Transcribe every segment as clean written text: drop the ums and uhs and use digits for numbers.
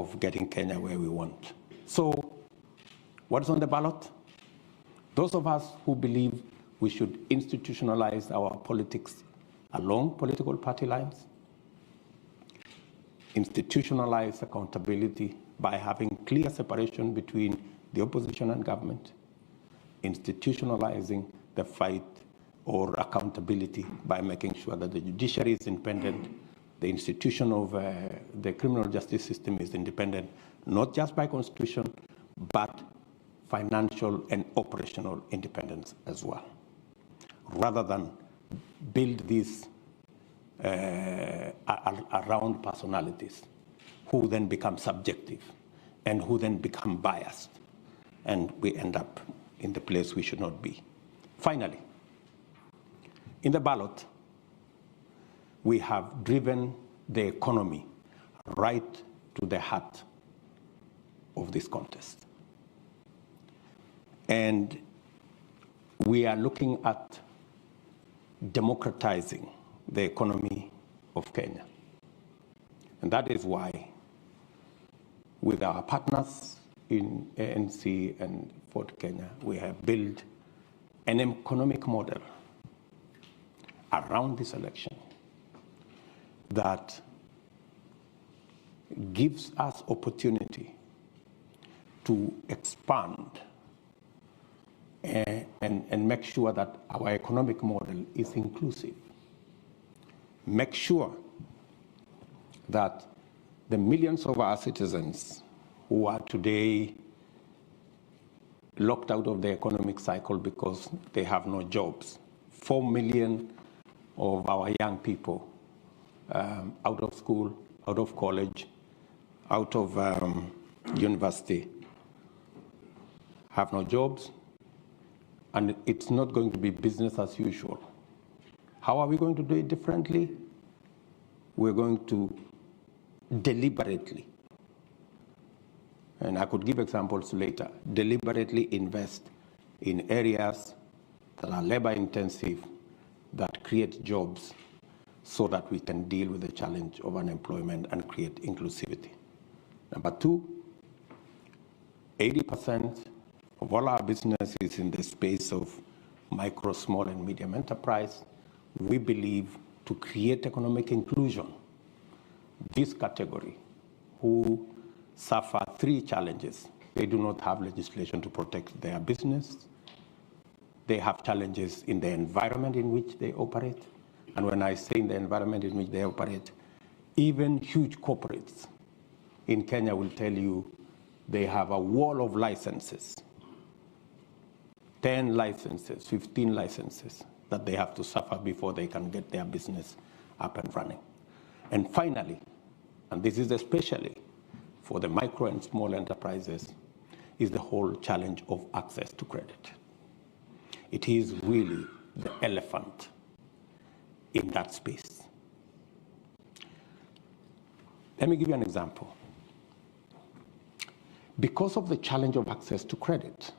of getting Kenya where we want. So what's on the ballot? Those of us who believe we should institutionalize our politics along political party lines, institutionalize accountability by having clear separation between the opposition and government, institutionalizing the fight or accountability by making sure that the judiciary is independent, the institution of the criminal justice system is independent, not just by constitution, but financial and operational independence as well, rather than build these around personalities who then become subjective and who then become biased, and we end up in the place we should not be. Finally, in the ballot, we have driven the economy right to the heart of this contest. And we are looking at democratizing the economy of Kenya. And that is why, with our partners in ANC and Ford Kenya, we have built an economic model around this election that gives us opportunity to expand and make sure that our economic model is inclusive. Make sure that the millions of our citizens who are today locked out of the economic cycle because they have no jobs, 4 million of our young people out of school, out of college, out of university, have no jobs, and it's not going to be business as usual. How are we going to do it differently? We're going to deliberately, and I could give examples later, deliberately invest in areas that are labor intensive, that create jobs, so that we can deal with the challenge of unemployment and create inclusivity. Number two, 80% of all our business is in the space of micro, small, and medium enterprise. We believe to create economic inclusion, this category, who suffer 3 challenges. They do not have legislation to protect their business. They have challenges in the environment in which they operate. And when I say in the environment in which they operate, even huge corporates in Kenya will tell you they have a wall of licenses, 10 licenses, 15 licenses that they have to suffer before they can get their business up and running. And finally, and this is especially for the micro and small enterprises, is the whole challenge of access to credit. It is really the elephant in that space. Let me give you an example. Because of the challenge of access to credit,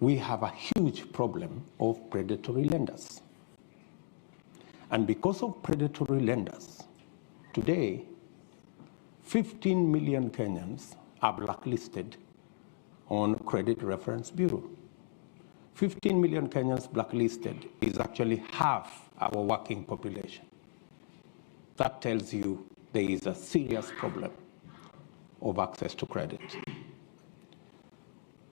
we have a huge problem of predatory lenders. And because of predatory lenders, today, 15 million Kenyans are blacklisted on Credit Reference Bureau. 15 million Kenyans blacklisted is actually half our working population. That tells you there is a serious problem of access to credit.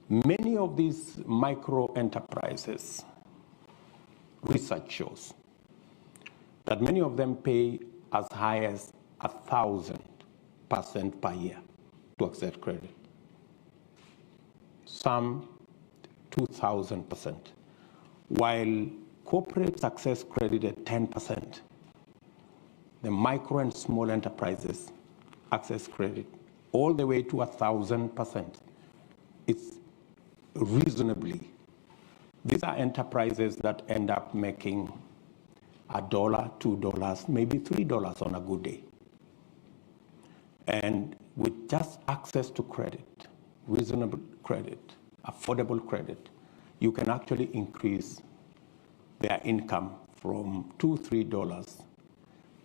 Many of these micro enterprises, research shows that many of them pay as high as 1,000% per year to access credit. Some 2,000%, while corporates access credit at 10%. The micro and small enterprises access credit all the way to 1,000%. It's reasonably. These are enterprises that end up making $1, $2, maybe $3 on a good day. And with just access to credit, reasonable credit, affordable credit, you can actually increase their income from $2, $3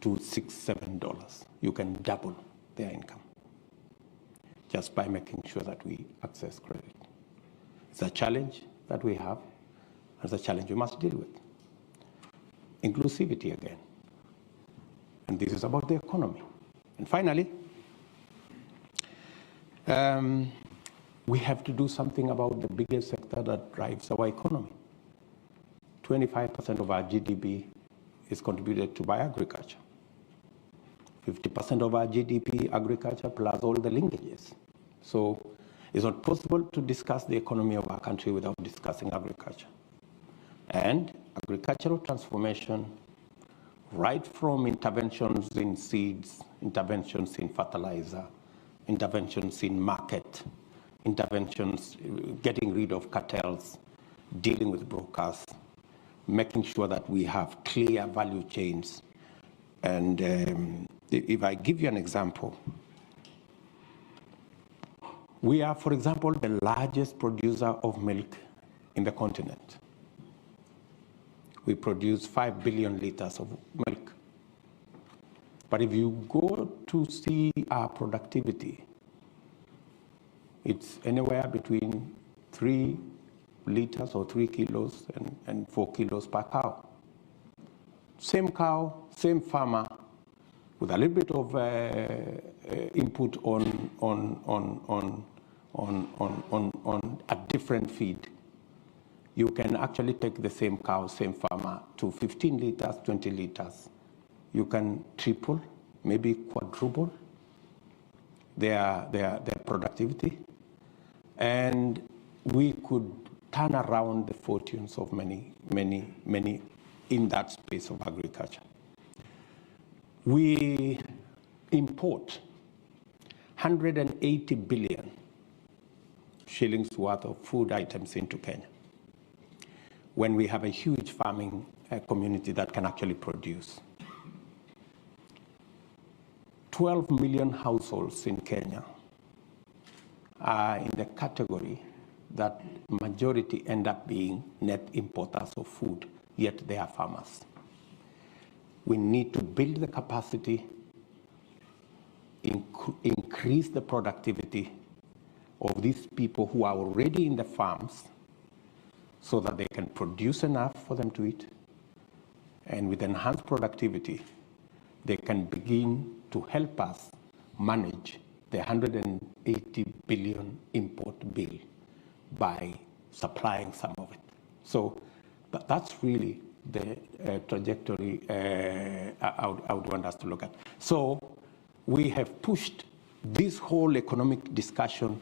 to $6, $7. You can double their income just by making sure that we access credit. It's a challenge that we have, and it's a challenge we must deal with. Inclusivity again. And this is about the economy. And finally, we have to do something about the biggest sector that drives our economy. 25% of our GDP is contributed to by agriculture. 50% of our GDP, agriculture, plus all the linkages. So it's not possible to discuss the economy of our country without discussing agriculture. And agricultural transformation, right from interventions in seeds, interventions in fertilizer, interventions in market, interventions, getting rid of cartels, dealing with brokers, making sure that we have clear value chains. And if I give you an example, we are, for example, the largest producer of milk in the continent. We produce 5 billion liters of milk. But if you go to see our productivity, it's anywhere between 3 liters or 3 kilos and 4 kilos per cow. Same cow, same farmer, with a little bit of input on a different feed. You can actually take the same cow, same farmer, to 15 liters, 20 liters. You can triple, maybe quadruple their productivity. And we could turn around the fortunes of many in that space of agriculture. We import 180 billion shillings worth of food items into Kenya, when we have a huge farming community that can actually produce. 12 million households in Kenya are in the category that majority end up being net importers of food, yet they are farmers. We need to build the capacity, increase the productivity of these people who are already in the farms so that they can produce enough for them to eat. And with enhanced productivity, they can begin to help us manage the 180 billion import bill by supplying some of it. So that's really the trajectory I would want us to look at. So we have pushed this whole economic discussion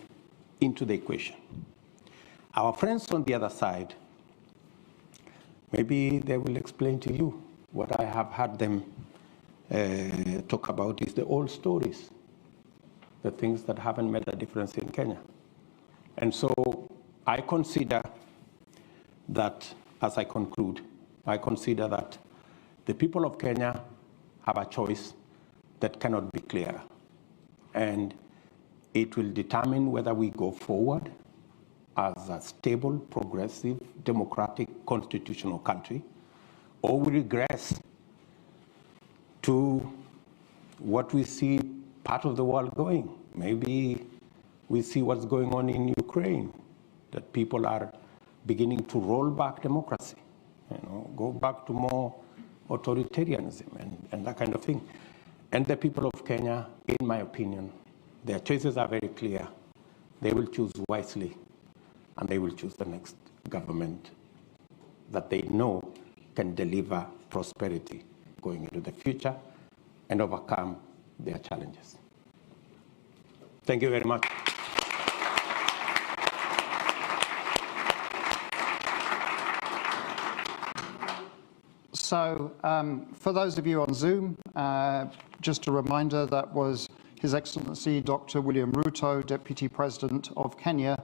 into the equation. Our friends on the other side, maybe they will explain to you what I have heard them talk about is the old stories, the things that haven't made a difference in Kenya. And so I consider that, as I conclude, I consider that the people of Kenya have a choice that cannot be clearer. And it will determine whether we go forward as a stable, progressive, democratic, constitutional country, or we regress to what we see part of the world going. Maybe we see what's going on in Ukraine, that people are beginning to roll back democracy, go back to more authoritarianism and that kind of thing. And the people of Kenya, in my opinion, their choices are very clear. They will choose wisely, and they will choose the next government that they know can deliver prosperity going into the future and overcome their challenges. Thank you very much. So for those of you on Zoom, just a reminder, that was His Excellency Dr. William Ruto, Deputy President of Kenya,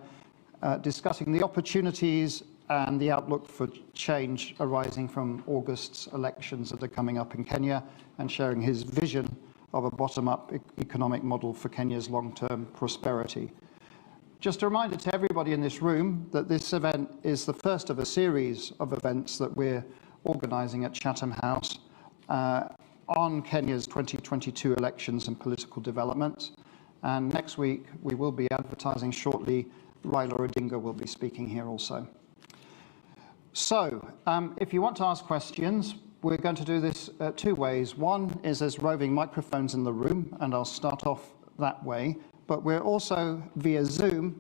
discussing the opportunities and the outlook for change arising from August's elections that are coming up in Kenya, and sharing his vision of a bottom-up economic model for Kenya's long-term prosperity. Just a reminder to everybody in this room that this event is the first of a series of events that we're organising at Chatham House on Kenya's 2022 elections and political developments. And next week, we will be advertising shortly. Raila Odinga will be speaking here also. So, if you want to ask questions, we're going to do this two ways. One is there's roving microphones in the room, and I'll start off that way. But we're also, via Zoom,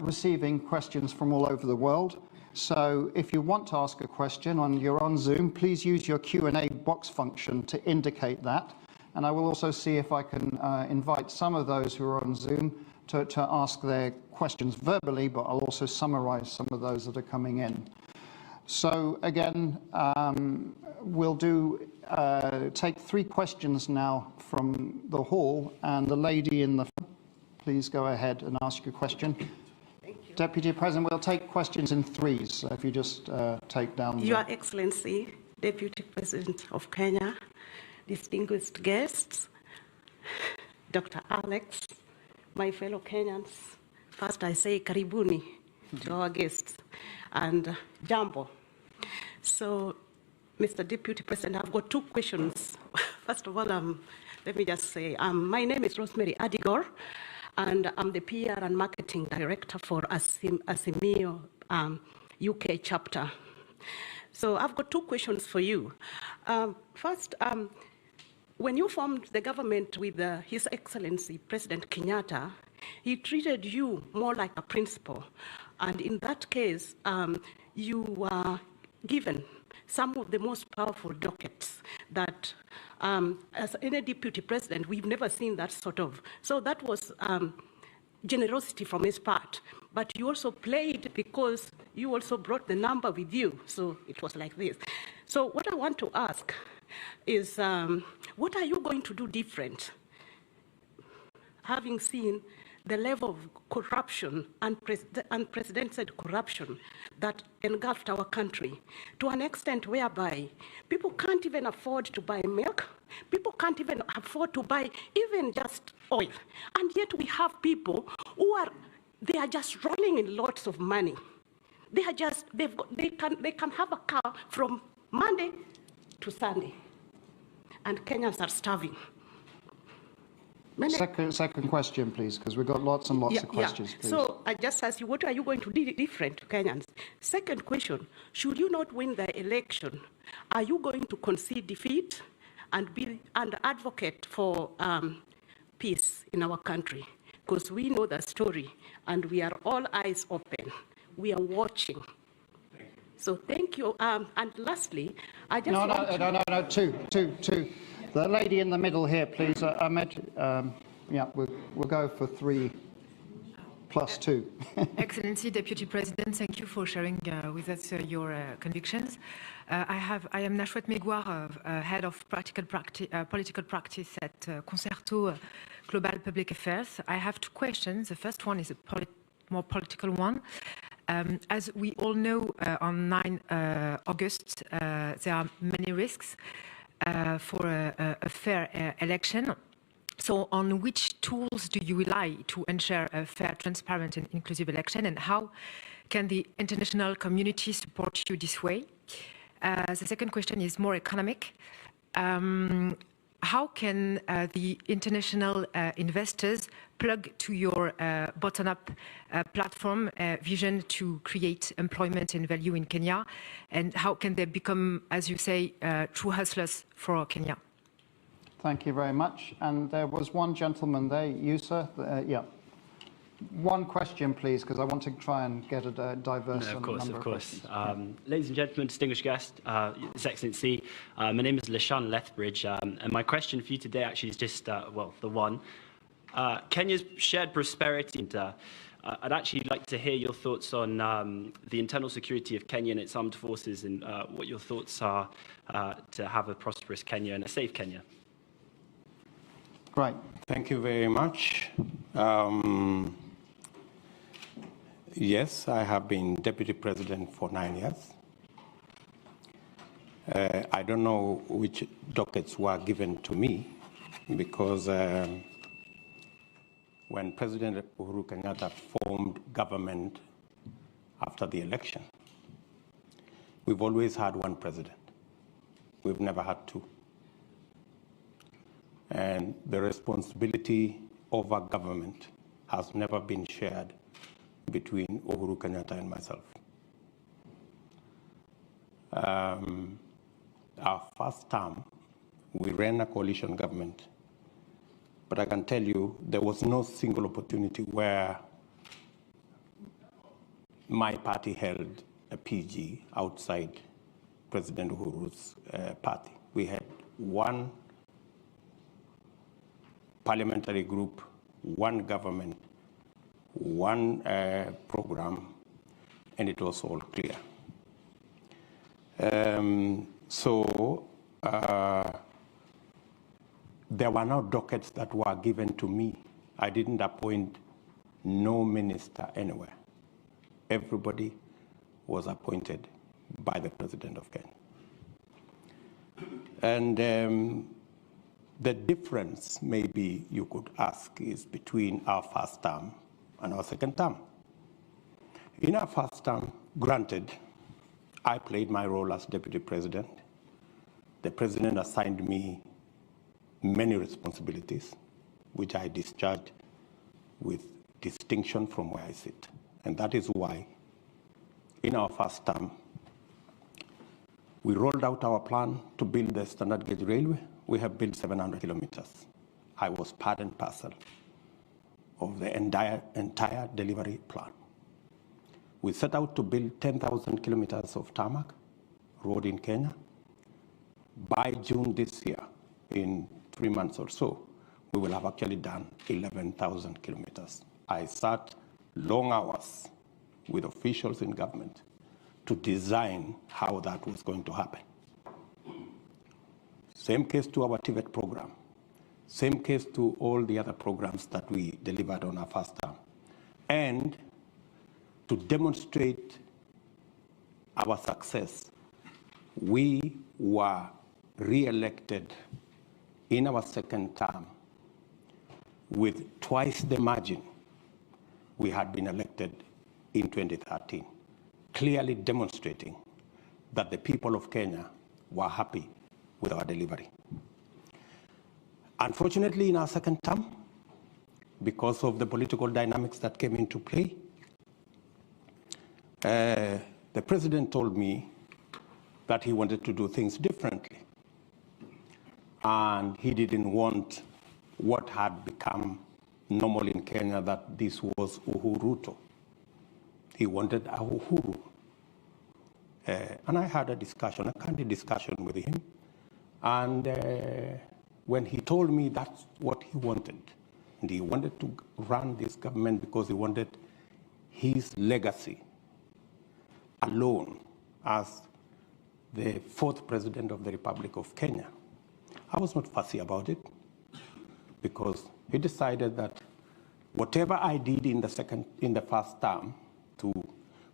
receiving questions from all over the world. So if you want to ask a question and you're on Zoom, please use your Q&A box function to indicate that. And I will also see if I can invite some of those who are on Zoom to ask their questions verbally, but I'll also summarize some of those that are coming in. So again, we'll take 3 questions now from the hall, and the lady in the front, please go ahead and ask your question. Thank you. Deputy President, we'll take questions in 3s, so if you just take down Your Excellency, Deputy President of Kenya, distinguished guests, Dr. Alex, my fellow Kenyans, first I say karibuni to our guests, and jambo. So, Mr. Deputy President, I've got 2 questions. First of all, let me just say, my name is Rosemary Adigor, and I'm the PR and Marketing Director for Azimio UK chapter. So I've got 2 questions for you. First, when you formed the government with His Excellency President Kenyatta, he treated you more like a principal. And in that case, you were given some of the most powerful dockets that, as any deputy president, we've never seen that sort of. So that was generosity from his part. But you also played because you also brought the number with you. So it was like this. So what I want to ask is, what are you going to do different, having seen the level of corruption, unprecedented corruption that engulfed our country to an extent whereby people can't even afford to buy milk, people can't even afford to buy even just oil. And yet we have people who they are just rolling in lots of money. They are just, they can have a car from Monday to Sunday. And Kenyans are starving. Second question, please, because we've got lots and lots of questions, please. So I just ask you, what are you going to do different to Kenyans? Second question, should you not win the election, are you going to concede defeat and be an advocate for peace in our country? Because we know the story, and we are all eyes open. We are watching. Thank you. So thank you. And lastly, I just No, two. The lady in the middle here, please. Ahmed, yeah, we'll go for 3 plus 2. Excellency, Deputy President, thank you for sharing with us your convictions. I am Nashwat Megwar, Head of Political Practice at Concerto Global Public Affairs. I have 2 questions. The first one is a more political one. As we all know, on 9 August, there are many risks for a fair election. So on which tools do you rely to ensure a fair, transparent and inclusive election, and how can the international community support you this way? The second question is more economic. How can the international investors plug to your bottom-up platform vision to create employment and value in Kenya? And how can they become, as you say, true hustlers for Kenya? Thank you very much. And there was one gentleman there, you, sir. Yeah. One question, please, because I want to try and get a diverse number of questions. Ladies and gentlemen, distinguished guest, His Excellency, my name is Lashan Lethbridge, and my question for you today actually is just, well, the one. Kenya's shared prosperity, and I'd actually like to hear your thoughts on the internal security of Kenya and its armed forces, and what your thoughts are to have a prosperous Kenya and a safe Kenya. Great. Thank you very much. Yes, I have been Deputy President for 9 years. I don't know which dockets were given to me, because when President Uhuru Kenyatta formed government after the election, we've always had one president. We've never had 2. And the responsibility of our government has never been shared between Uhuru Kenyatta and myself. Our first term, we ran a coalition government, but I can tell you there was no single opportunity where my party held a PG outside President Uhuru's party. We had one parliamentary group, one government, one program, and it was all clear. There were no dockets that were given to me. I didn't appoint no minister anywhere. Everybody was appointed by the President of Kenya. And the difference, maybe you could ask, is between our first term and our second term. In our first term, granted, I played my role as Deputy President. The President assigned me many responsibilities, which I discharged with distinction from where I sit. And that is why, in our first term, we rolled out our plan to build the standard gauge railway. We have built 700 kilometers. I was part and parcel of the entire delivery plan. We set out to build 10,000 kilometers of tarmac road in Kenya. By June this year, in 3 months or so, we will have actually done 11,000 kilometers. I sat long hours with officials in government to design how that was going to happen. Same case to our TVET program. Same case to all the other programs that we delivered on our first term. And to demonstrate our success, we were re-elected in our second term with twice the margin we had been elected in 2013, clearly demonstrating that the people of Kenya were happy with our delivery. Unfortunately, in our second term, because of the political dynamics that came into play, the President told me that he wanted to do things differently. And he didn't want what had become normal in Kenya, that this was Ruto. He wanted a Uhuru. And I had a discussion, a candid discussion with him. And when he told me that's what he wanted, and he wanted to run this government because he wanted his legacy alone as the fourth president of the Republic of Kenya, I was not fussy about it, because he decided that whatever I did in the first term to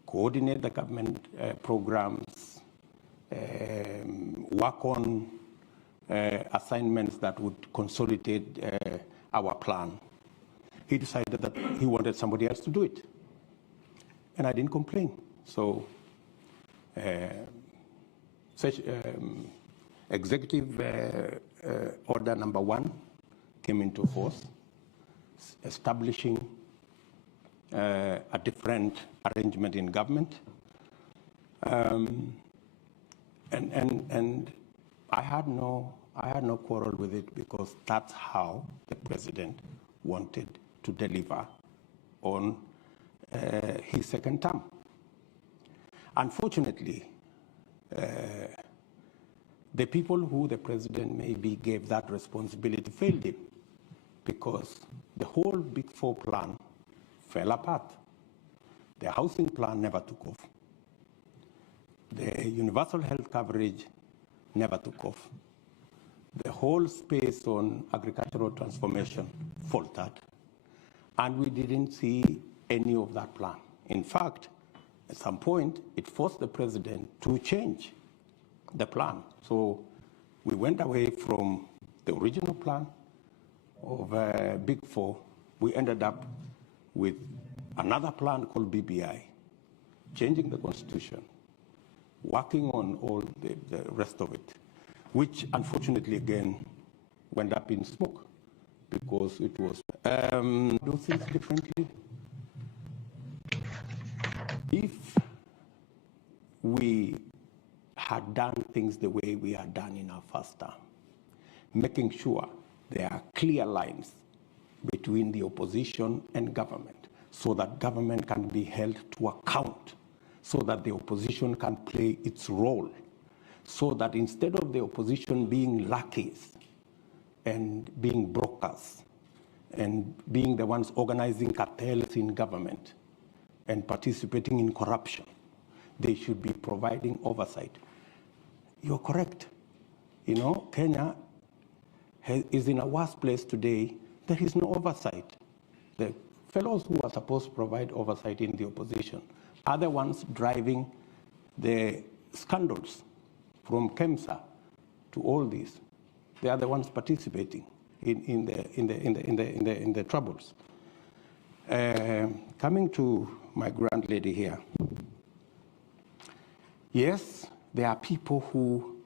coordinate the government programs, work on assignments that would consolidate our plan, he decided that he wanted somebody else to do it. And I didn't complain. So executive order number 1 came into force, establishing a different arrangement in government. And I had no quarrel with it, because that's how the President wanted to deliver on his second term. Unfortunately, the people who the President maybe gave that responsibility failed him, because the whole Big Four plan fell apart. The housing plan never took off. The universal health coverage never took off. The whole space on agricultural transformation faltered. And we didn't see any of that plan. In fact, at some point, it forced the President to change the plan. So we went away from the original plan of Big Four. We ended up with another plan called BBI, changing the Constitution, working on all the rest of it, which unfortunately, again, went up in smoke because it was do things differently. If we had done things the way we had done in our first term, making sure there are clear lines between the opposition and government so that government can be held to account, so that the opposition can play its role, so that instead of the opposition being lackeys and being brokers and being the ones organizing cartels in government and participating in corruption, they should be providing oversight. You're correct. You know, Kenya is in a worse place today. There is no oversight. The fellows who are supposed to provide oversight in the opposition are the ones driving the scandals from KEMSA to all these. They are the ones participating in the troubles. Coming to my grand lady here. Yes, there are people who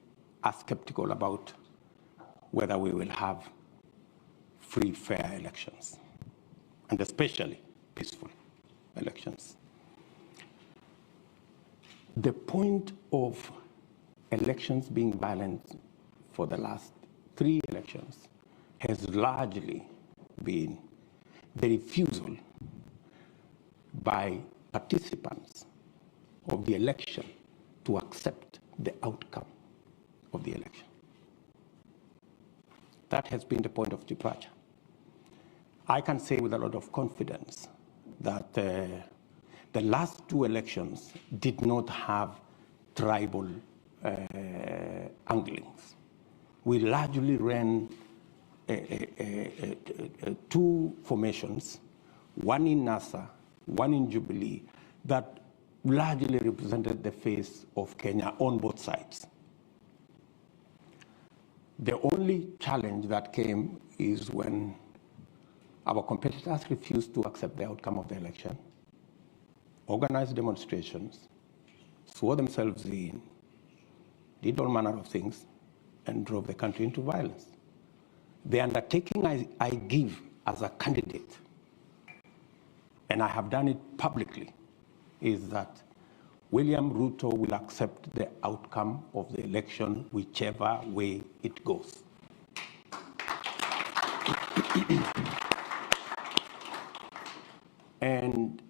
are skeptical about whether we will have free, fair elections, and especially peaceful elections. The point of elections being violent for the last 3 elections has largely been the refusal by participants of the election to accept the outcome of the election. That has been the point of departure. I can say with a lot of confidence that the last 2 elections did not have tribal anglings. We largely ran 2 formations, one in NASA, one in Jubilee, that largely represented the face of Kenya on both sides. The only challenge that came is when our competitors refused to accept the outcome of the election, organized demonstrations, swore themselves in, did all manner of things, and drove the country into violence. The undertaking I give as a candidate, and I have done it publicly, is that William Ruto will accept the outcome of the election whichever way it goes. And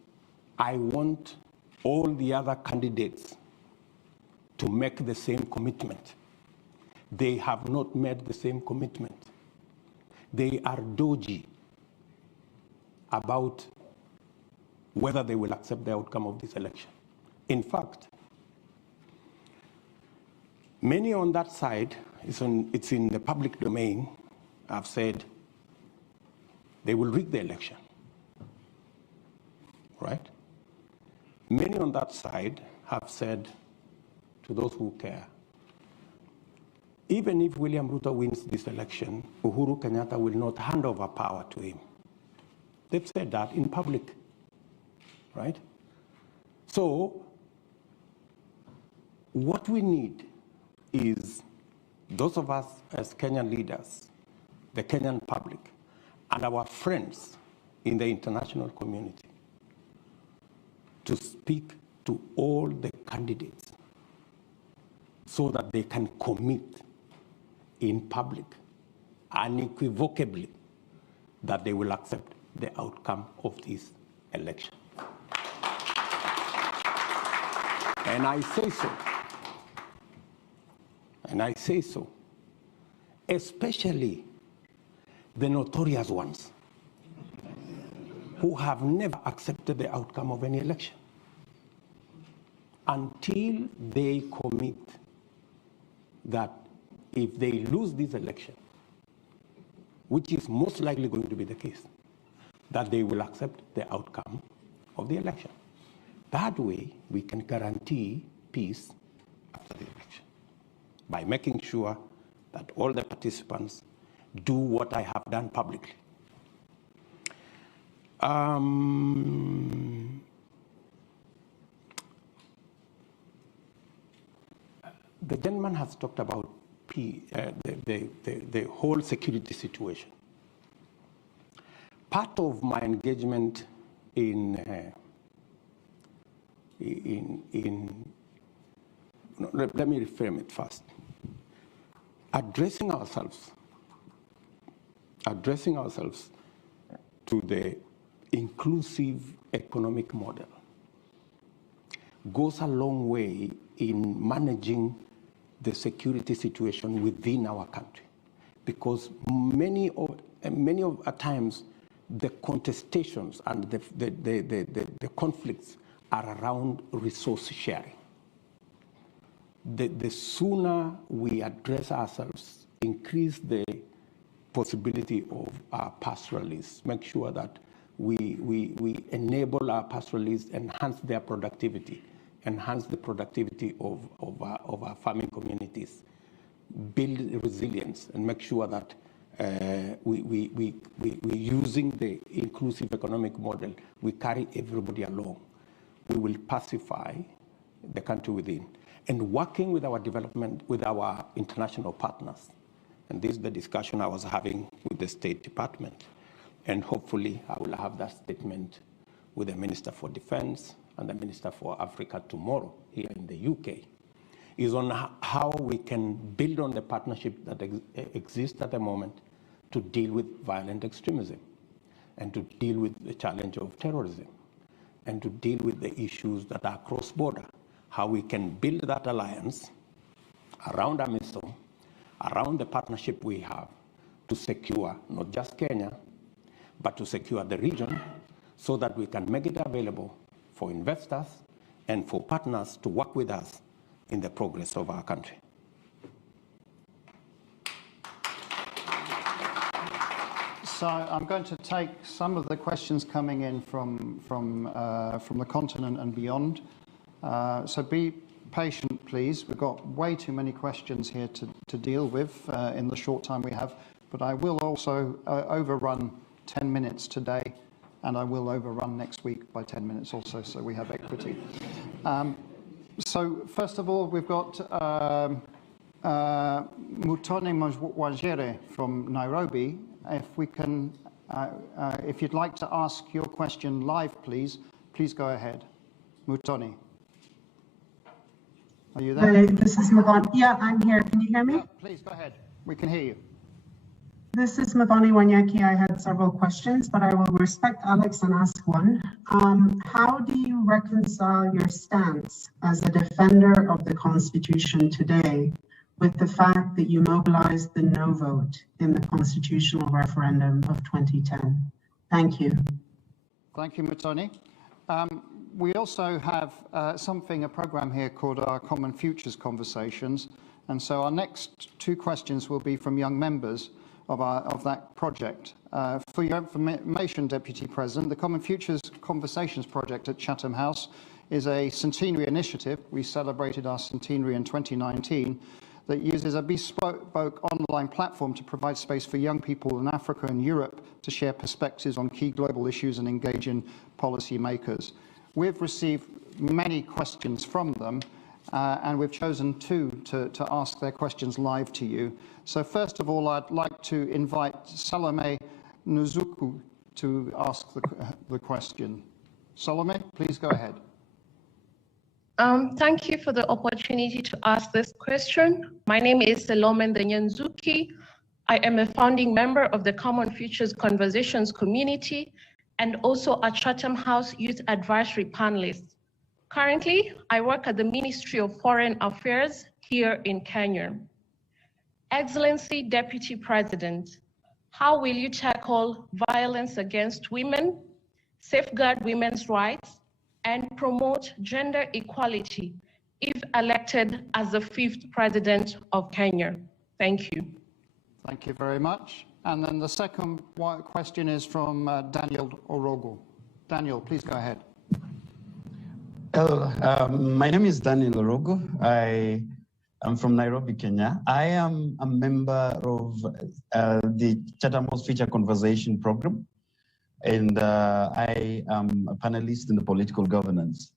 I want all the other candidates to make the same commitment. They have not made the same commitment. They are dodgy about whether they will accept the outcome of this election. In fact, many on that side, it's in the public domain, have said they will rig the election, right? Many on that side have said to those who care, even if William Ruto wins this election, Uhuru Kenyatta will not hand over power to him. They've said that in public, right? So, what we need is those of us as Kenyan leaders, the Kenyan public, and our friends in the international community to speak to all the candidates so that they can commit in public unequivocally that they will accept the outcome of this election. And I say so, especially the notorious ones who have never accepted the outcome of any election until they commit that if they lose this election, which is most likely going to be the case, that they will accept the outcome of the election. That way, we can guarantee peace after the election by making sure that all the participants do what I have done publicly. The gentleman has talked about the whole security situation. Part of my engagement let me reframe it first. Addressing ourselves to the inclusive economic model goes a long way in managing the security situation within our country, because many of times the contestations and the conflicts are around resource sharing. The sooner we address ourselves, increase the possibility of our pastoralists, make sure that we enable our pastoralists, enhance their productivity, enhance the productivity of our farming communities, build resilience, and make sure that we're using the inclusive economic model, we carry everybody along. We will pacify the country within. And working with our development, with our international partners. And this is the discussion I was having with the State Department. And hopefully I will have that statement with the Minister for Defense and the Minister for Africa tomorrow here in the UK, is on how we can build on the partnership that exists at the moment to deal with violent extremism and to deal with the challenge of terrorism and to deal with the issues that are cross-border. How we can build that alliance around AMISOM, around the partnership we have to secure not just Kenya, but to secure the region so that we can make it available for investors and for partners to work with us in the progress of our country. So I'm going to take some of the questions coming in from the continent and beyond. So be patient, please. We've got way too many questions here to deal with in the short time we have, but I will also overrun 10 minutes today, and I will overrun next week by 10 minutes also, so we have equity. So first of all, we've got Mutone Mwajere from Nairobi. If we can, if you'd like to ask your question live, please go ahead. Mutone. Are you there? Hi, this is Mavani. Yeah, I'm here. Can you hear me? Yeah, please go ahead. We can hear you. This is Mavani Wanyaki. I had several questions, but I will respect Alex and ask one. How do you reconcile your stance as a defender of the Constitution today with the fact that you mobilized the no vote in the constitutional referendum of 2010? Thank you. Thank you, Mutoni. We also have a program here called our Common Futures Conversations. And so our next two questions will be from young members of that project. For your information, Deputy President, the Common Futures Conversations project at Chatham House is a centenary initiative. We celebrated our centenary in 2019 that uses a bespoke online platform to provide space for young people in Africa and Europe to share perspectives on key global issues and engage in policy makers. We've received many questions from them, and we've chosen two to ask their questions live to you. So first of all, I'd like to invite Salome Nzuku to ask the question. Salome, please go ahead. Thank you for the opportunity to ask this question. My name is Salome Nzuki. I am a founding member of the Common Futures Conversations community and also a Chatham House Youth Advisory panelist. Currently, I work at the Ministry of Foreign Affairs here in Kenya. Excellency Deputy President, how will you tackle violence against women, safeguard women's rights, and promote gender equality if elected as the 5th President of Kenya? Thank you. Thank you very much. And then the second question is from Daniel Orogo. Daniel, please go ahead. Hello, my name is Daniel Orogo. I am from Nairobi, Kenya. I am a member of the Chatham House Future Conversation program, and I am a panelist in the political governance.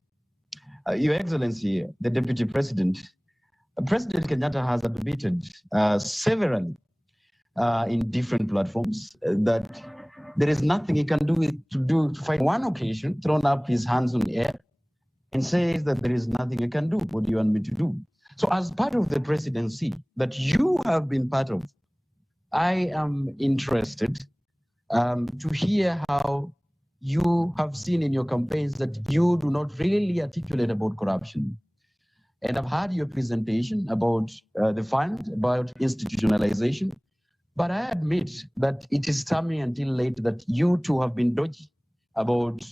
Your Excellency, the Deputy President, President Kenyatta has admitted severally in different platforms that there is nothing he can do to fight. One occasion, thrown up his hands on the air and says that there is nothing I can do. What do you want me to do? So as part of the presidency that you have been part of, I am interested to hear how you have seen in your campaigns that you do not really articulate about corruption. And I've heard your presentation about the fund, about institutionalization, but I admit that it is coming until late that you too have been dodgy about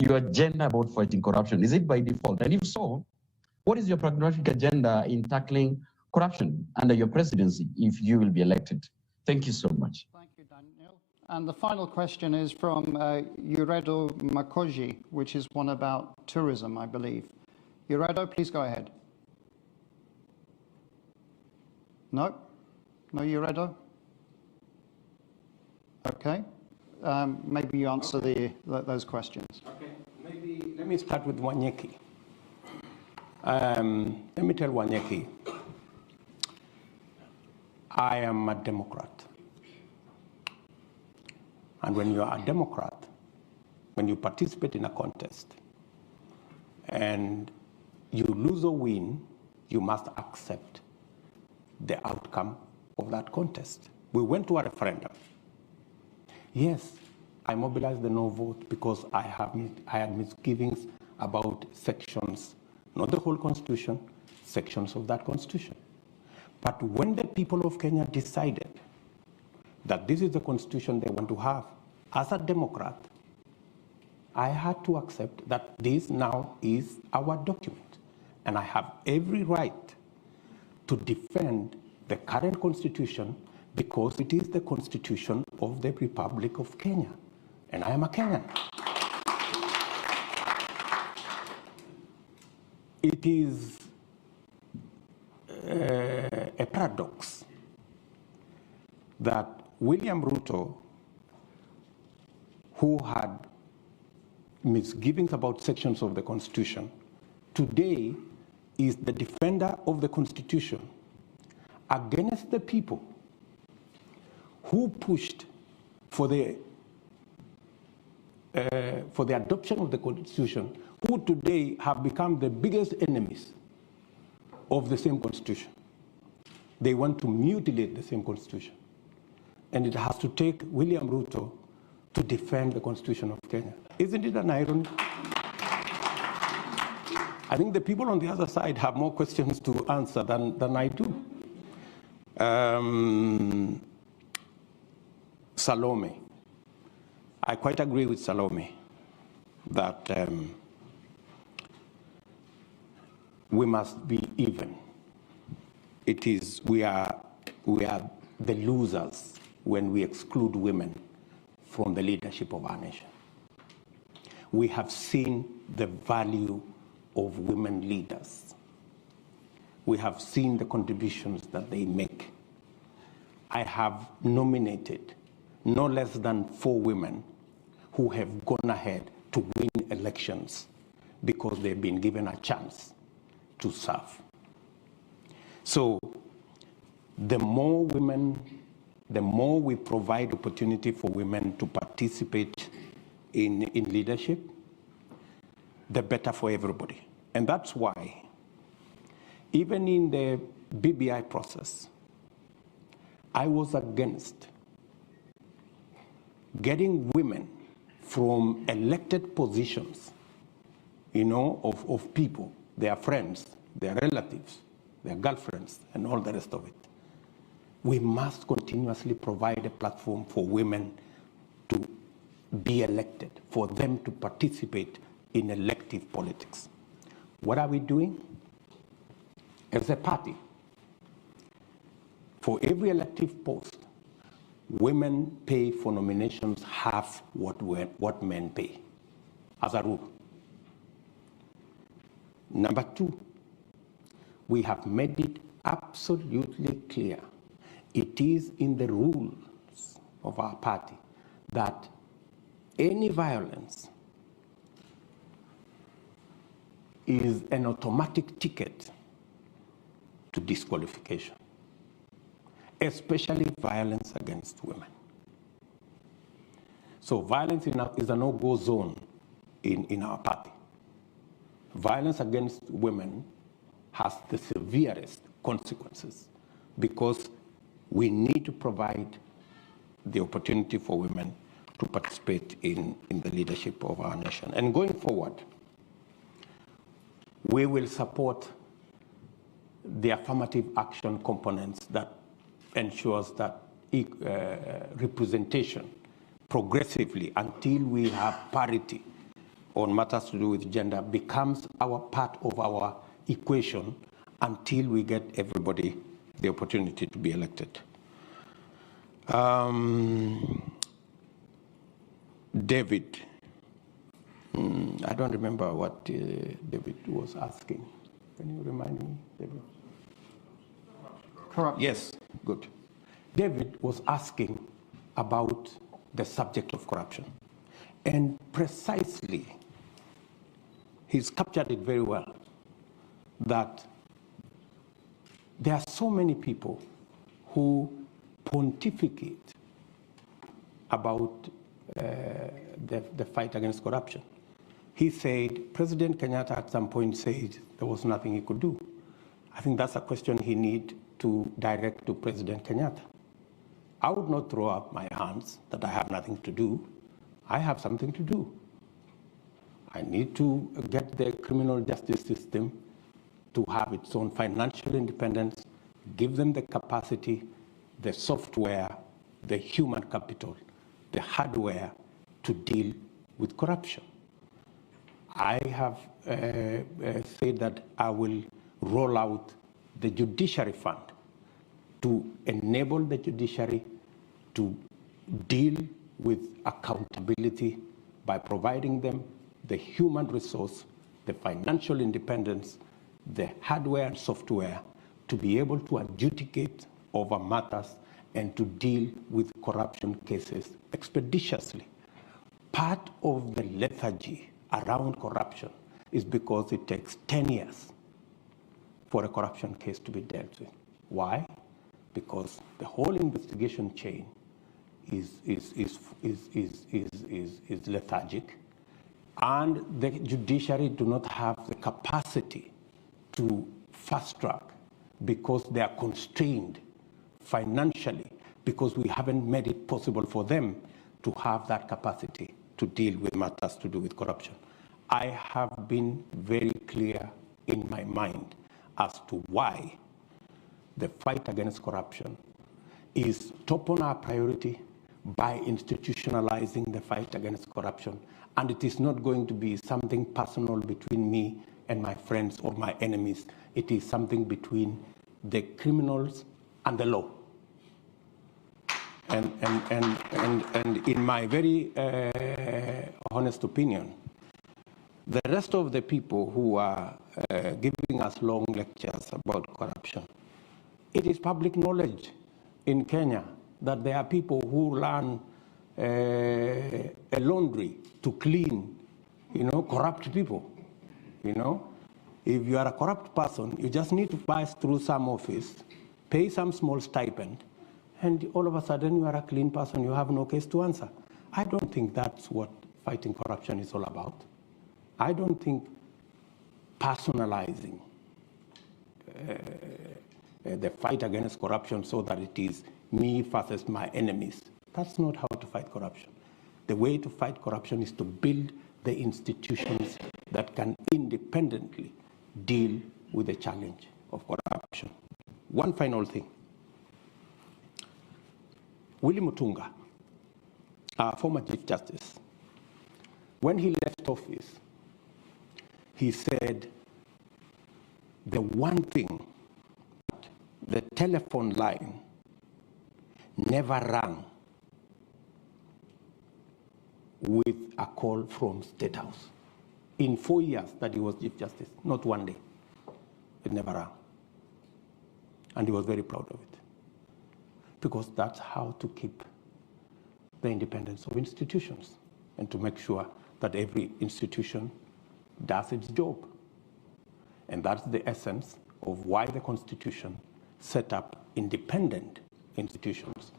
your agenda about fighting corruption. Is it by default? And if so, what is your pragmatic agenda in tackling corruption under your presidency if you will be elected? Thank you so much. Thank you, Daniel. And the final question is from Uredo Makoji, which is one about tourism, I believe. Uredo, please go ahead. No? No, Uredo? Okay. Maybe you answer those questions. Okay. Maybe let me start with Wanyeki. Let me tell Wanyeki, I am a Democrat. And when you are a Democrat, when you participate in a contest and you lose or win, you must accept the outcome of that contest. We went to a referendum. Yes, I mobilized the no vote because I had misgivings about sections, not the whole constitution, sections of that constitution. But when the people of Kenya decided that this is the constitution they want to have, as a Democrat, I had to accept that this now is our document. And I have every right to defend the current constitution because it is the constitution of the Republic of Kenya. And I am a Kenyan. It is a paradox that William Ruto, who had misgivings about sections of the Constitution, today is the defender of the Constitution against the people who pushed for the adoption of the Constitution, who today have become the biggest enemies of the same Constitution. They want to mutilate the same Constitution. And it has to take William Ruto to defend the Constitution of Kenya. Isn't it an irony? I think the people on the other side have more questions to answer than I do. Salome. I quite agree with Salome that we must be even. We are the losers when we exclude women from the leadership of our nation. We have seen the value of women leaders. We have seen the contributions that they make. I have nominated no less than 4 women who have gone ahead to win elections because they've been given a chance to serve. So the more women, the more we provide opportunity for women to participate in leadership, the better for everybody. And that's why, even in the BBI process, I was against getting women from elected positions, of people, their friends, their relatives, their girlfriends, and all the rest of it. We must continuously provide a platform for women to be elected, for them to participate in elective politics. What are we doing? As a party, for every elective post, women pay for nominations half what men pay, as a rule. Number 2, we have made it absolutely clear. It is in the rules of our party that any violence is an automatic ticket to disqualification, especially violence against women. So violence is a no-go zone in our party. Violence against women has the severest consequences because we need to provide the opportunity for women to participate in the leadership of our nation. And going forward, we will support the affirmative action components that ensures that representation progressively until we have parity on matters to do with gender becomes our part of our equation until we get everybody the opportunity to be elected. David, I don't remember what David was asking. Can you remind me, David? Corruption. Yes, good. David was asking about the subject of corruption. And precisely, he's captured it very well, that there are so many people who pontificate about the fight against corruption. He said, President Kenyatta at some point said there was nothing he could do. I think that's a question he needs to direct to President Kenyatta. I would not throw up my hands that I have nothing to do. I have something to do. I need to get the criminal justice system to have its own financial independence, give them the capacity, the software, the human capital, the hardware to deal with corruption. I have said that I will roll out the judiciary fund to enable the judiciary to deal with accountability by providing them the human resource, the financial independence, the hardware and software to be able to adjudicate over matters and to deal with corruption cases expeditiously. Part of the lethargy around corruption is because it takes 10 years for a corruption case to be dealt with. Why? Because the whole investigation chain is lethargic, and the judiciary do not have the capacity to fast track because they are constrained financially, because we haven't made it possible for them to have that capacity to deal with matters to do with corruption. I have been very clear in my mind as to why the fight against corruption is top on our priority by institutionalizing the fight against corruption. And it is not going to be something personal between me and my friends or my enemies. It is something between the criminals and the law. And in my very honest opinion, the rest of the people who are giving us long lectures about corruption, it is public knowledge in Kenya that there are people who run a laundry to clean, corrupt people. If you are a corrupt person, you just need to pass through some office, pay some small stipend, and all of a sudden you are a clean person, you have no case to answer. I don't think that's what fighting corruption is all about. I don't think personalizing the fight against corruption so that it is me versus my enemies, that's not how to fight corruption. The way to fight corruption is to build the institutions that can independently deal with the challenge of corruption. One final thing. Willie Mutunga, our former Chief Justice, when he left office, he said the one thing, the telephone line never rang with a call from State House. In 4 years that he was Chief Justice, not one day, it never rang. And he was very proud of it, because that's how to keep the independence of institutions and to make sure that every institution does its job. And that's the essence of why the Constitution set up independent institutions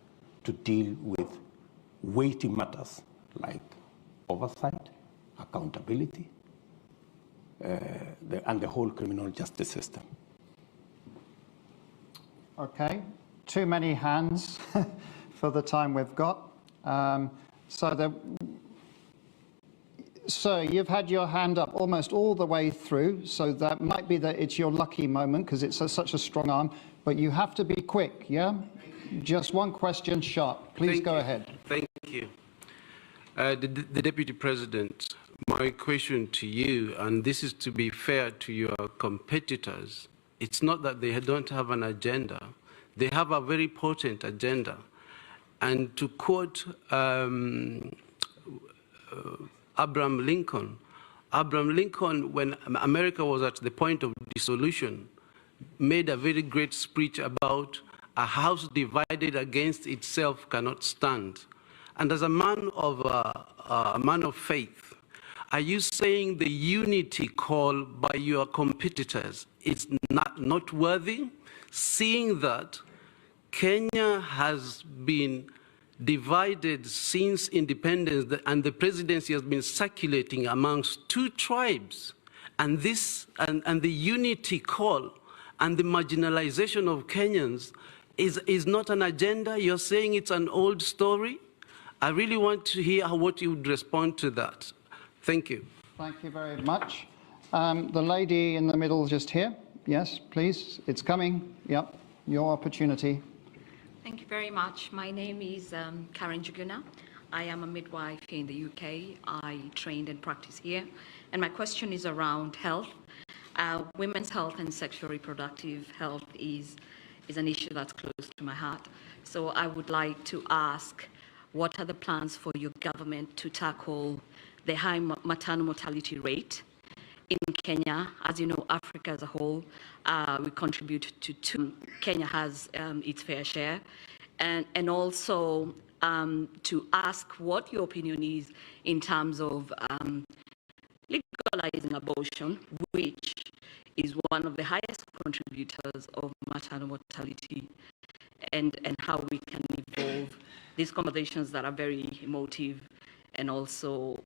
to deal with weighty matters like oversight, accountability, and the whole criminal justice system. Okay, too many hands for the time we've got. Sir, you've had your hand up almost all the way through, so that might be that it's your lucky moment because it's such a strong arm, but you have to be quick, yeah? Just one question sharp. Please go ahead. Thank you. The Deputy President, my question to you, and this is to be fair to your competitors, it's not that they don't have an agenda. They have a very potent agenda. And to quote Abraham Lincoln, when America was at the point of dissolution, made a very great speech about a house divided against itself cannot stand. And as a man of faith, are you saying the unity call by your competitors is not worthy, seeing that Kenya has been divided since independence and the presidency has been circulating amongst two tribes, and the unity call and the marginalization of Kenyans is not an agenda? You're saying it's an old story? I really want to hear what you would respond to that. Thank you. Thank you very much. The lady in the middle just here. Yes, please. It's coming. Yep. Your opportunity. Thank you very much. My name is Karen Juguna. I am a midwife here in the UK. I trained and practice here. And my question is around health. Women's health and sexual reproductive health is an issue that's close to my heart. So I would like to ask, what are the plans for your government to tackle the high maternal mortality rate in Kenya? As you know, Africa as a whole, we contribute to two. Kenya has its fair share. And also to ask what your opinion is in terms of legalizing abortion, which is one of the highest contributors of maternal mortality, and how we can evolve these conversations that are very emotive and also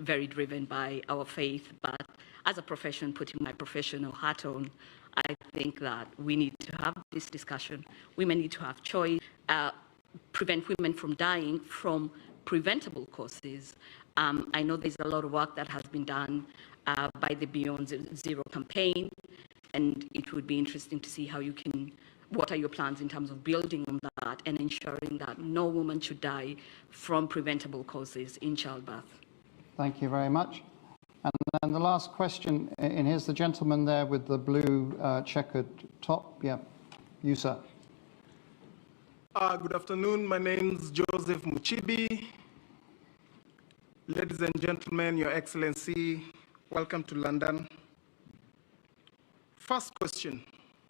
very driven by our faith. But as a profession, putting my professional hat on, I think that we need to have this discussion. Women need to have choice, prevent women from dying from preventable causes. I know there's a lot of work that has been done by the Beyond Zero campaign, and it would be interesting to see how you can, what are your plans in terms of building on that and ensuring that no woman should die from preventable causes in childbirth. Thank you very much. And then the last question, and here's the gentleman there with the blue checkered top. Yeah, you, sir. Good afternoon. My name's Joseph Muchibi. Ladies and gentlemen, Your Excellency, welcome to London. First question.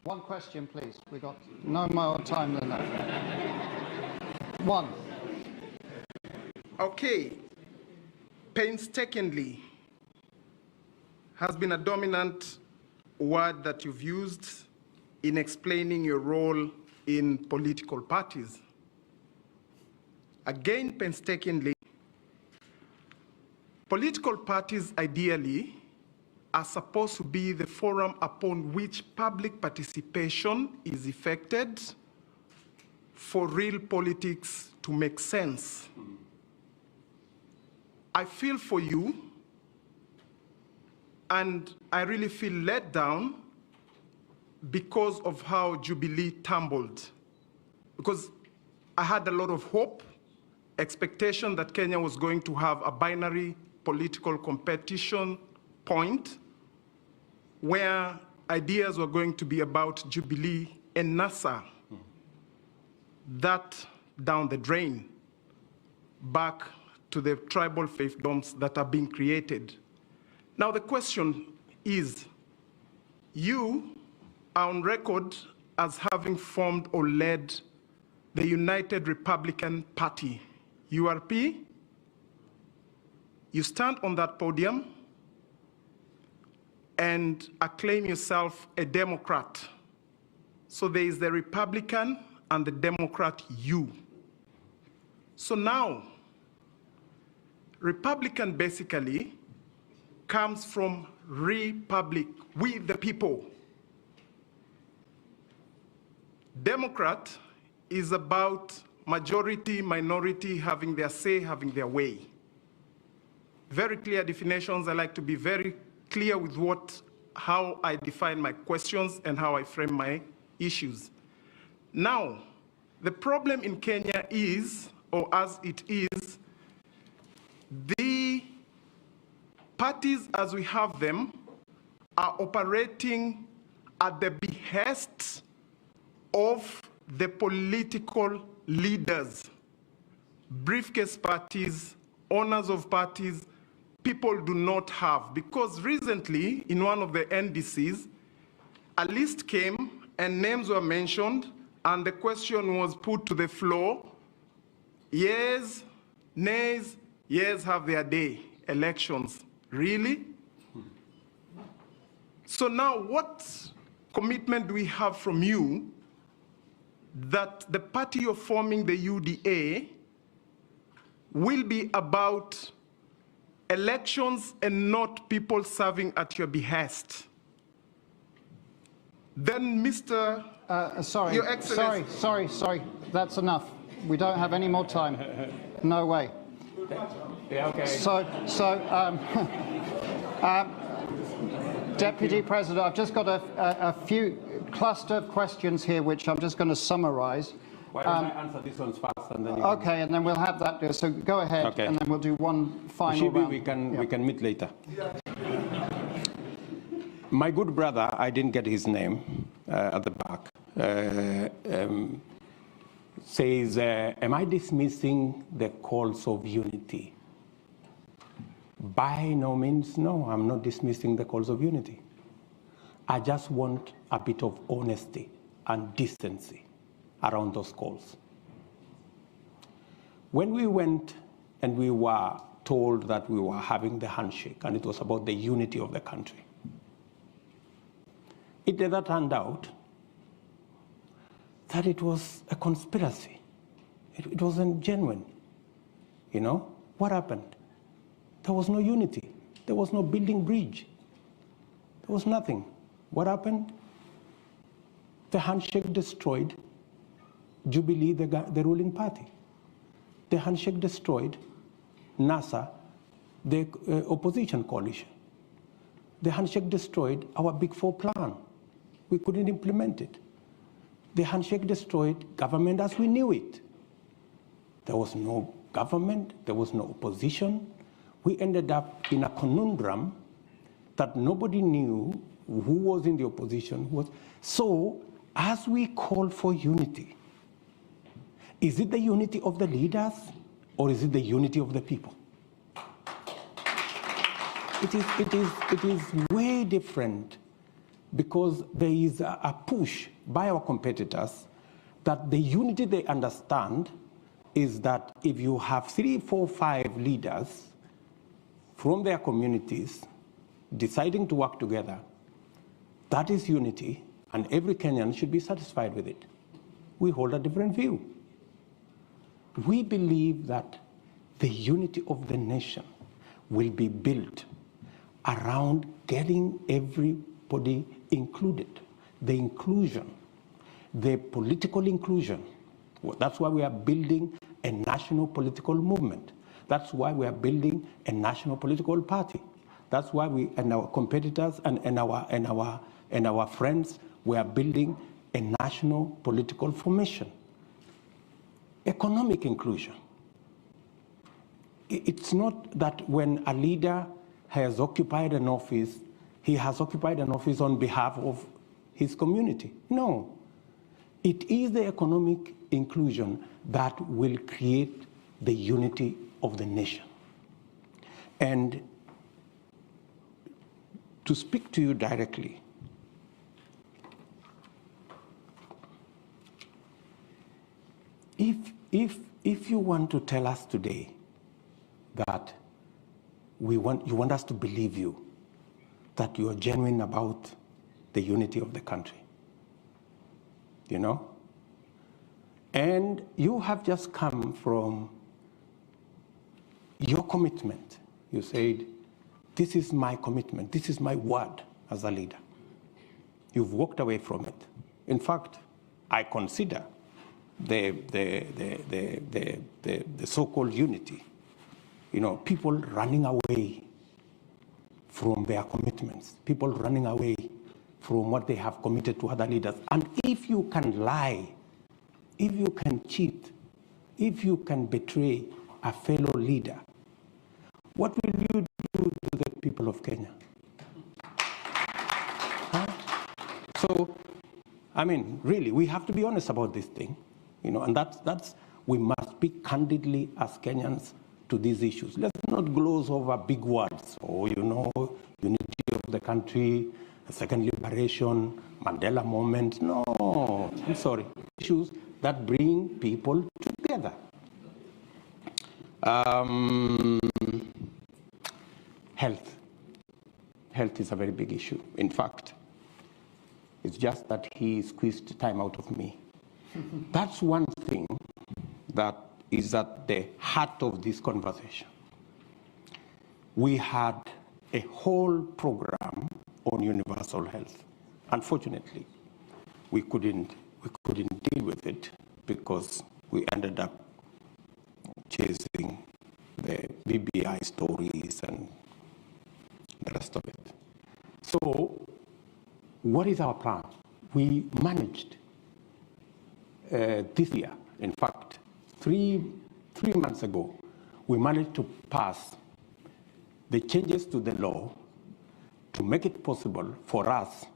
One question, please. We got no more time than that. One. Okay. Painstakingly has been a dominant word that you've used in explaining your role in political parties. Again, painstakingly, political parties ideally are supposed to be the forum upon which public participation is effected for real politics to make sense. I feel for you, and I really feel let down because of how Jubilee tumbled. Because I had a lot of hope, expectation that Kenya was going to have a binary political competition point where ideas were going to be about Jubilee and NASA. That down the drain, back to the tribal fiefdoms that are being created. Now the question is, you are on record as having formed or led the United Republican Party, URP. You stand on that podium and acclaim yourself a Democrat. So there is the Republican and the Democrat you. So now, Republican basically comes from republic, we the people. Democrat is about majority, minority having their say, having their way. Very clear definitions. I like to be very clear with how I define my questions and how I frame my issues. Now, the problem in Kenya is, or as it is, the parties as we have them are operating at the behest of the political leaders, briefcase parties, owners of parties, people do not have. Because recently, in one of the NDCs, a list came and names were mentioned, and the question was put to the floor, yes, nays, yes, have their day, elections. Really? So now what commitment do we have from you that the party you're forming, the UDA, will be about elections and not people serving at your behest? Then, Mr. Sorry, Your Excellency. sorry. That's enough. We don't have any more time. No way. Yeah, okay. Deputy President, I've just got a few cluster of questions here, which I'm just going to summarize. Why don't I answer these ones first, and then you okay, and then we'll have that. So go ahead, okay. And then we'll do one final round. We can meet later. My good brother, I didn't get his name at the back, says, am I dismissing the calls of unity? By no means, no, I'm not dismissing the calls of unity. I just want a bit of honesty and decency around those calls. When we went and we were told that we were having the handshake and it was about the unity of the country, it later turned out that it was a conspiracy. It wasn't genuine. You know, what happened? There was no unity. There was no building bridge. There was nothing. What happened? The handshake destroyed Jubilee, the ruling party. The handshake destroyed NASA, the opposition coalition. The handshake destroyed our Big Four plan. We couldn't implement it. The handshake destroyed government as we knew it. There was no government, there was no opposition. We ended up in a conundrum that nobody knew who was in the opposition. So, as we call for unity, is it the unity of the leaders or is it the unity of the people? It is way different, because there is a push by our competitors that the unity they understand is that if you have 3, 4, 5 leaders from their communities deciding to work together, that is unity, and every Kenyan should be satisfied with it. We hold a different view. We believe that the unity of the nation will be built around getting everybody included, the inclusion, the political inclusion. That's why we are building a national political movement. That's why we are building a national political party. That's why we and our competitors and our friends, we are building a national political formation. Economic inclusion. It's not that when a leader has occupied an office, he has occupied an office on behalf of his community. No. It is the economic inclusion that will create the unity of the nation. And to speak to you directly, if you want to tell us today that you want us to believe you, that you are genuine about the unity of the country. You know? And you have just come from your commitment. You said, this is my commitment, this is my word as a leader. You've walked away from it. In fact, I consider the so-called unity, you know, people running away from their commitments, people running away from what they have committed to other leaders. And if you can lie, if you can cheat, if you can betray a fellow leader, what will you do to the people of Kenya? Huh? So, I mean, really, we have to be honest about this thing, you know, and that's we must speak candidly as Kenyans to these issues. Let's not gloss over big words, or, you know, unity of the country, second liberation, Mandela moment. No, I'm sorry. Issues that bring people together. Health. Health is a very big issue. In fact, it's just that he squeezed time out of me. That's one thing that is at the heart of this conversation. We had a whole program on universal health. Unfortunately, we couldn't deal with it because we ended up chasing the BBI stories and the rest of it. So, what is our plan? We managed this year, in fact, three months ago, we managed to pass the changes to the law to make it possible for us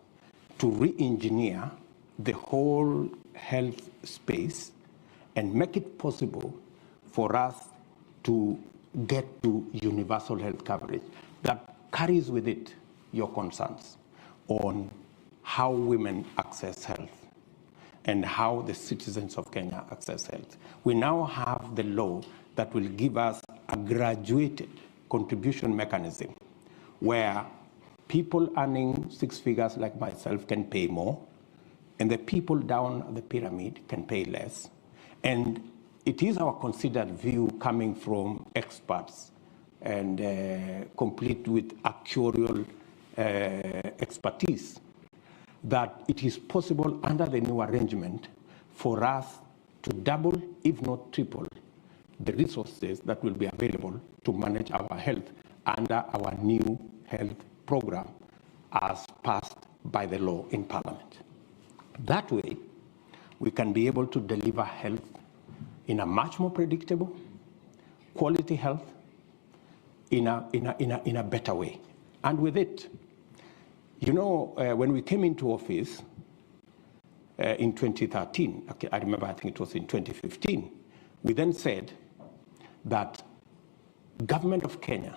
to re-engineer the whole health space and make it possible for us to get to universal health coverage that carries with it your concerns on how women access health and how the citizens of Kenya access health. We now have the law that will give us a graduated contribution mechanism where people earning 6 figures like myself can pay more, and the people down the pyramid can pay less. And it is our considered view coming from experts and complete with actuarial expertise that it is possible under the new arrangement for us to double, if not triple, the resources that will be available to manage our health under our new health program as passed by the law in Parliament. That way, we can be able to deliver health in a much more predictable, quality health in a better way. And with it, you know, when we came into office in 2013, okay, I remember, I think it was in 2015, we then said that government of Kenya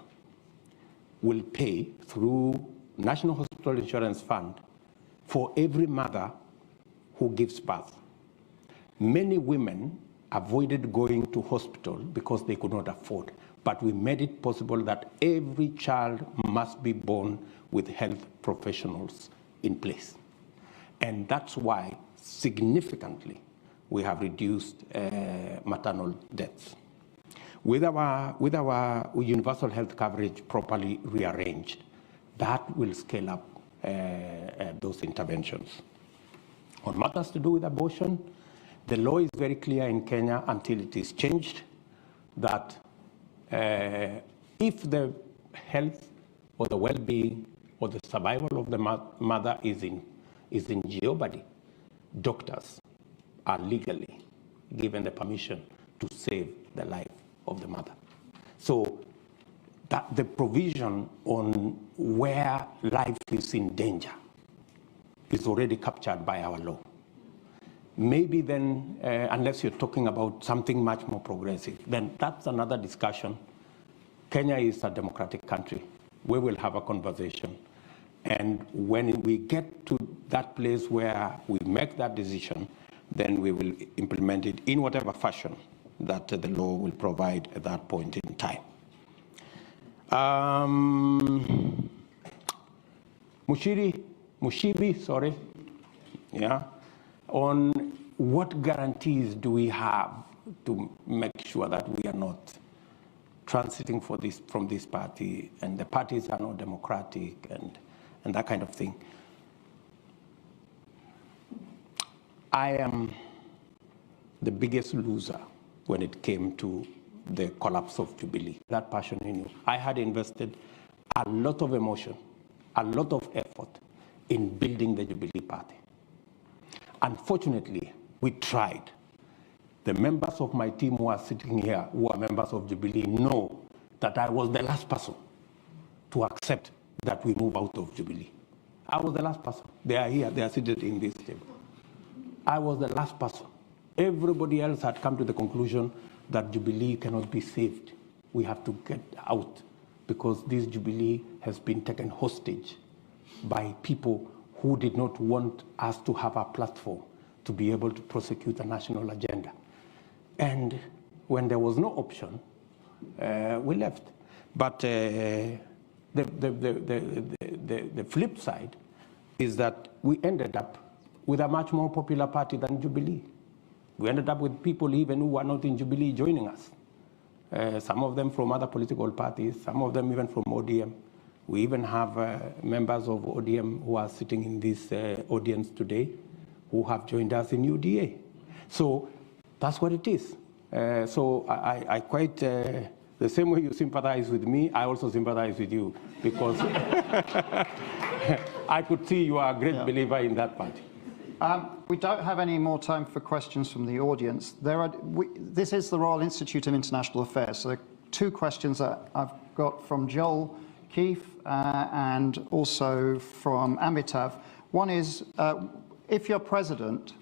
will pay through National Hospital Insurance Fund for every mother who gives birth. Many women avoided going to hospital because they could not afford, but we made it possible that every child must be born with health professionals in place. And that's why significantly we have reduced maternal deaths. With our universal health coverage properly rearranged, that will scale up those interventions. On matters to do with abortion, the law is very clear in Kenya until it is changed that if the health or the well-being or the survival of the mother is in jeopardy, doctors are legally given the permission to save the life of the mother. So that the provision on where life is in danger is already captured by our law. Maybe then, unless you're talking about something much more progressive, then that's another discussion. Kenya is a democratic country. We will have a conversation. And when we get to that place where we make that decision, then we will implement it in whatever fashion that the law will provide at that point in time. Mushibi, sorry, yeah, on what guarantees do we have to make sure that we are not transiting from this party, and the parties are not democratic, and that kind of thing. I am the biggest loser when it came to the collapse of Jubilee. That passion in you. I had invested a lot of emotion, a lot of effort in building the Jubilee Party. Unfortunately, we tried. The members of my team who are sitting here, who are members of Jubilee, know that I was the last person to accept that we move out of Jubilee. I was the last person. They are here, they are seated in this table. I was the last person. Everybody else had come to the conclusion that Jubilee cannot be saved. We have to get out because this Jubilee has been taken hostage by people who did not want us to have a platform to be able to prosecute a national agenda. And when there was no option, we left. But the flip side is that we ended up with a much more popular party than Jubilee. We ended up with people even who were not in Jubilee joining us. Some of them from other political parties, some of them even from ODM. We even have members of ODM who are sitting in this audience today who have joined us in UDA. So that's what it is. So I quite, the same way you sympathize with me, I also sympathize with you because I could see you are a great believer in that party. We don't have any more time for questions from the audience. This is the Royal Institute of International Affairs, so there are two questions that I've got from Joel Keefe and also from Amitav. One is, if you're president,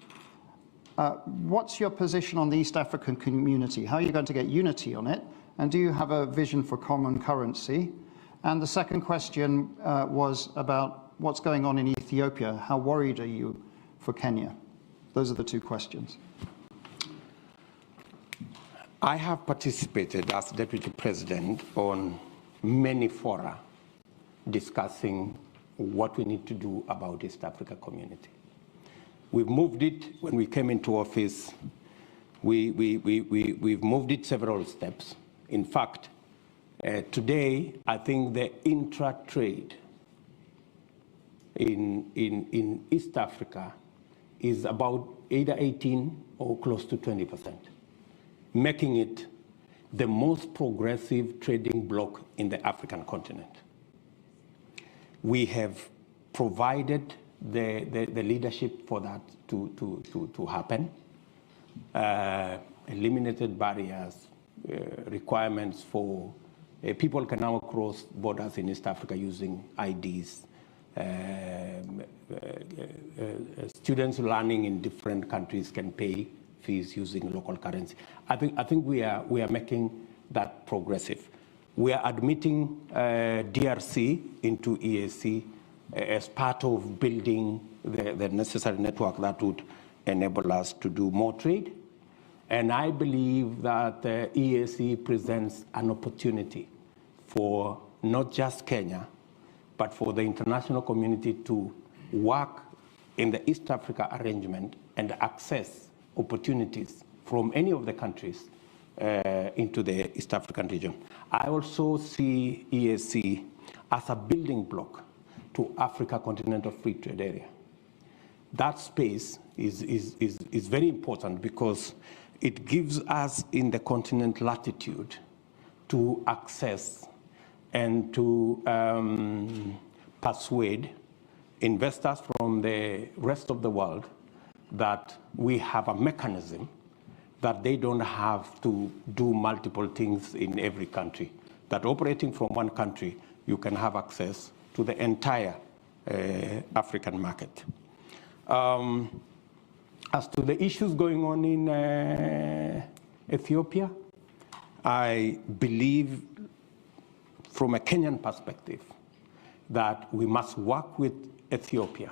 what's your position on the East African community? How are you going to get unity on it? And do you have a vision for common currency? And the second question was about what's going on in Ethiopia. How worried are you for Kenya? Those are the two questions. I have participated as Deputy President on many fora discussing what we need to do about East Africa community. We've moved it when we came into office. We've moved it several steps. In fact, today, I think the intra-trade in East Africa is about either 18 or close to 20%, making it the most progressive trading bloc in the African continent. We have provided the leadership for that to happen, eliminated barriers, requirements for people can now cross borders in East Africa using IDs. Students learning in different countries can pay fees using local currency. I think we are making that progressive. We are admitting DRC into EAC as part of building the necessary network that would enable us to do more trade. And I believe that EAC presents an opportunity for not just Kenya, but for the international community to work in the East Africa arrangement and access opportunities from any of the countries into the East African region. I also see EAC as a building block to Africa Continental Free Trade Area. That space is very important because it gives us in the continent latitude to access and to persuade investors from the rest of the world that we have a mechanism that they don't have to do multiple things in every country, that operating from one country, you can have access to the entire African market. As to the issues going on in Ethiopia, I believe from a Kenyan perspective that we must work with Ethiopia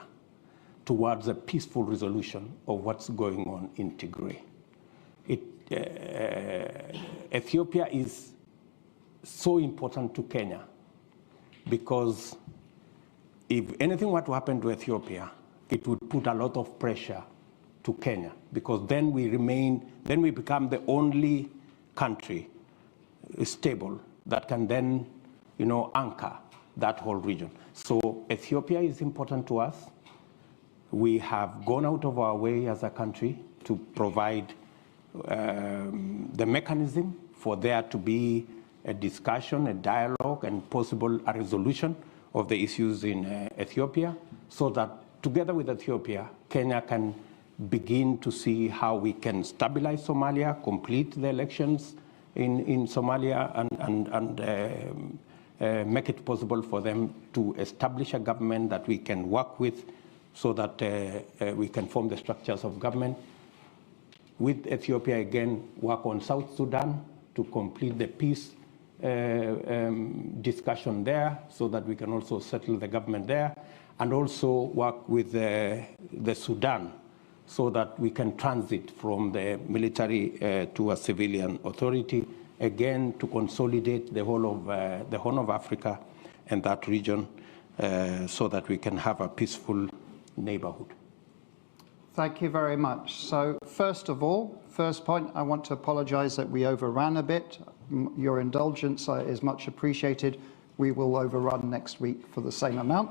towards a peaceful resolution of what's going on in Tigray. Ethiopia is so important to Kenya because if anything were to happen to Ethiopia, it would put a lot of pressure to Kenya, because then we become the only country stable that can then, anchor that whole region. So Ethiopia is important to us. We have gone out of our way as a country to provide the mechanism for there to be a discussion, a dialogue, and possible a resolution of the issues in Ethiopia, so that together with Ethiopia, Kenya can begin to see how we can stabilize Somalia, complete the elections in Somalia, and make it possible for them to establish a government that we can work with, so that we can form the structures of government. With Ethiopia, again, work on South Sudan to complete the peace discussion there, so that we can also settle the government there, and also work with the Sudan, so that we can transit from the military to a civilian authority, again, to consolidate the whole of the Horn of Africa and that region, so that we can have a peaceful neighborhood. Thank you very much. So first of all, first point, I want to apologize that we overran a bit. Your indulgence is much appreciated. We will overrun next week for the same amount.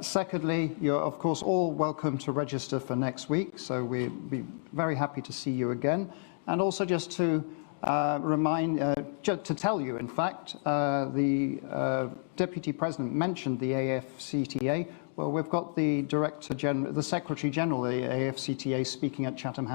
Secondly, you're of course all welcome to register for next week, so we'd be very happy to see you again. And also just to to tell you, in fact, the Deputy President mentioned the AFCTA. Well, we've got the Secretary General of the AFCTA speaking at Chatham